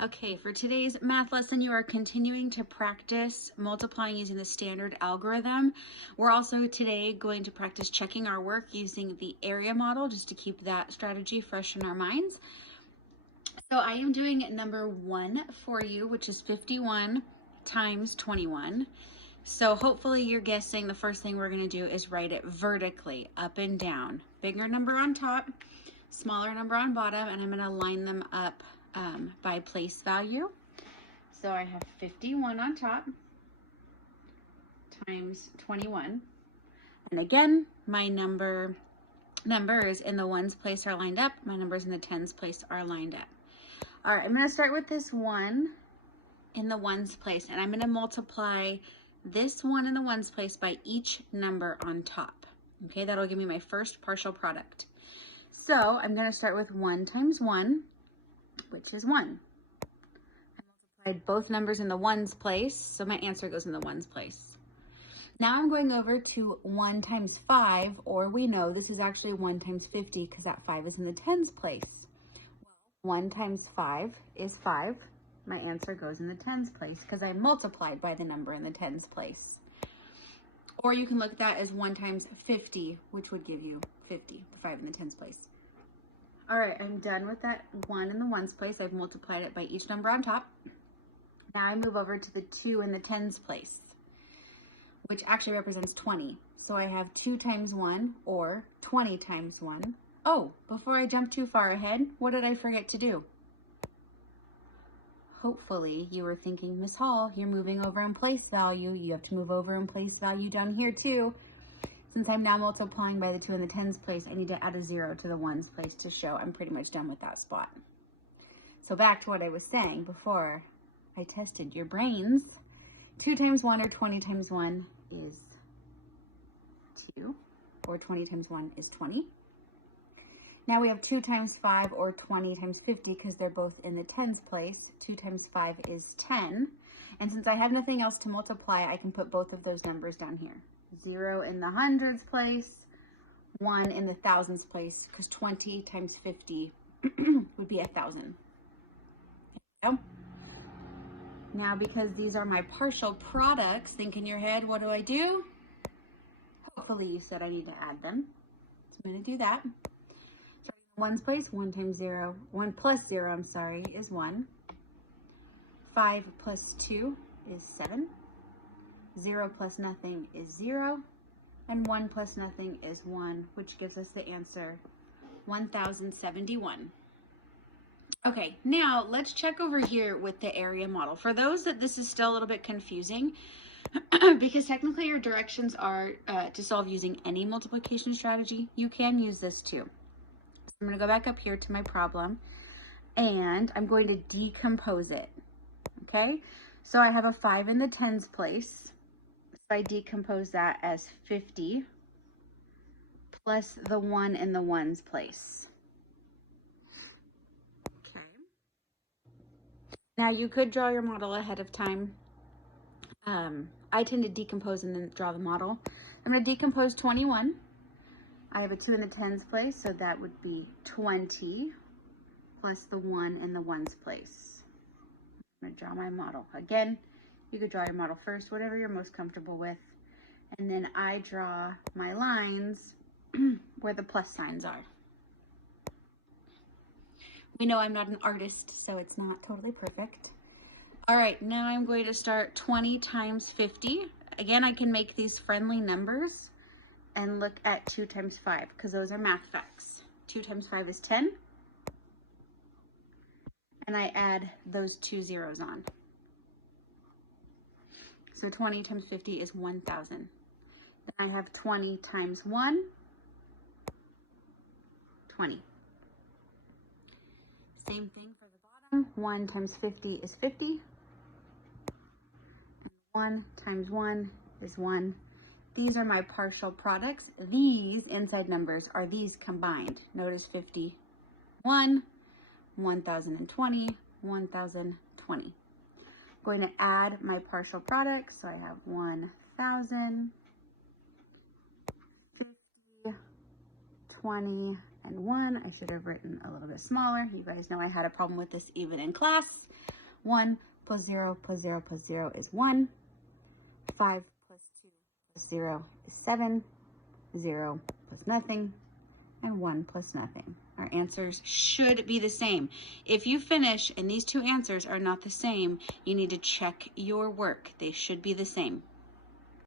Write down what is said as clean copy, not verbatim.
Okay, for today's math lesson, you are continuing to practice multiplying using the standard algorithm. We're also today going to practice checking our work using the area model just to keep that strategy fresh in our minds. So I am doing number 1 for you, which is 51 times 21. So hopefully you're guessing the first thing we're going to do is write it vertically, up and down. Bigger number on top, smaller number on bottom, and I'm going to line them up by place value. So I have 51 on top times 21. And again, my numbers in the ones place are lined up. My numbers in the tens place are lined up. All right, I'm going to start with this 1 in the ones place, and I'm going to multiply this 1 in the ones place by each number on top. Okay, that'll give me my first partial product. So I'm going to start with 1 times 1, which is 1. I multiplied both numbers in the ones place, so my answer goes in the ones place. Now I'm going over to 1 times 5, or we know this is actually 1 times 50 because that 5 is in the tens place. 1 times 5 is 5. My answer goes in the tens place because I multiplied by the number in the tens place. Or you can look at that as 1 times 50, which would give you 50, the 5 in the tens place. All right, I'm done with that 1 in the ones place. I've multiplied it by each number on top. Now I move over to the 2 in the tens place, which actually represents 20. So I have 2 times 1, or 20 times 1. Oh, before I jump too far ahead, what did I forget to do? Hopefully you were thinking, Miss Hall, you're moving over in place value. You have to move over in place value down here too. Since I'm now multiplying by the 2 in the tens place, I need to add a 0 to the ones place to show I'm pretty much done with that spot. So back to what I was saying before I tested your brains. 2 times 1 or 20 times 1 is 2, or 20 times 1 is 20. Now we have 2 times 5 or 20 times 50 because they're both in the tens place. 2 times 5 is 10. And since I have nothing else to multiply, I can put both of those numbers down here. 0 in the hundreds place, 1 in the thousands place, because 20 times 50 would be 1,000. Now, because these are my partial products, think in your head, what do? Hopefully you said I need to add them. So I'm going to do that. Ones place, 1 times 0, 1 plus 0, I'm sorry, is 1. 5 plus 2 is 7. 0 plus nothing is 0. And 1 plus nothing is 1, which gives us the answer 1,071. Okay, now let's check over here with the area model. For those that this is still a little bit confusing, because technically your directions are to solve using any multiplication strategy, you can use this too. I'm going to go back up here to my problem, and I'm going to decompose it, okay? So I have a 5 in the tens place, so I decompose that as 50 plus the 1 in the ones place. Okay. Now you could draw your model ahead of time. I tend to decompose and then draw the model. I'm going to decompose 21. I have a 2 in the tens place, so that would be 20 plus the 1 in the ones place. I'm going to draw my model. Again, you could draw your model first, whatever you're most comfortable with. And then I draw my lines where the plus signs are. We know I'm not an artist, so it's not totally perfect. All right, now I'm going to start 20 times 50. Again, I can make these friendly numbers and look at 2 times 5 because those are math facts. 2 times 5 is 10. And I add those 2 zeros on. So 20 times 50 is 1,000. Then I have 20 times 1, 20. Same thing for the bottom. 1 times 50 is 50. And 1 times 1 is 1. These are my partial products. These inside numbers are these combined. Notice 51, 1,020, 1,020. I'm going to add my partial products. So I have 1,000, 50, 20, and 1. I should have written a little bit smaller. You guys know I had a problem with this even in class. 1 plus 0 plus 0 plus 0 is 1. 5 plus 2 plus 0 is 7. 0 plus nothing, and 1 plus nothing. Our answers should be the same. If you finish and these two answers are not the same, you need to check your work. They should be the same.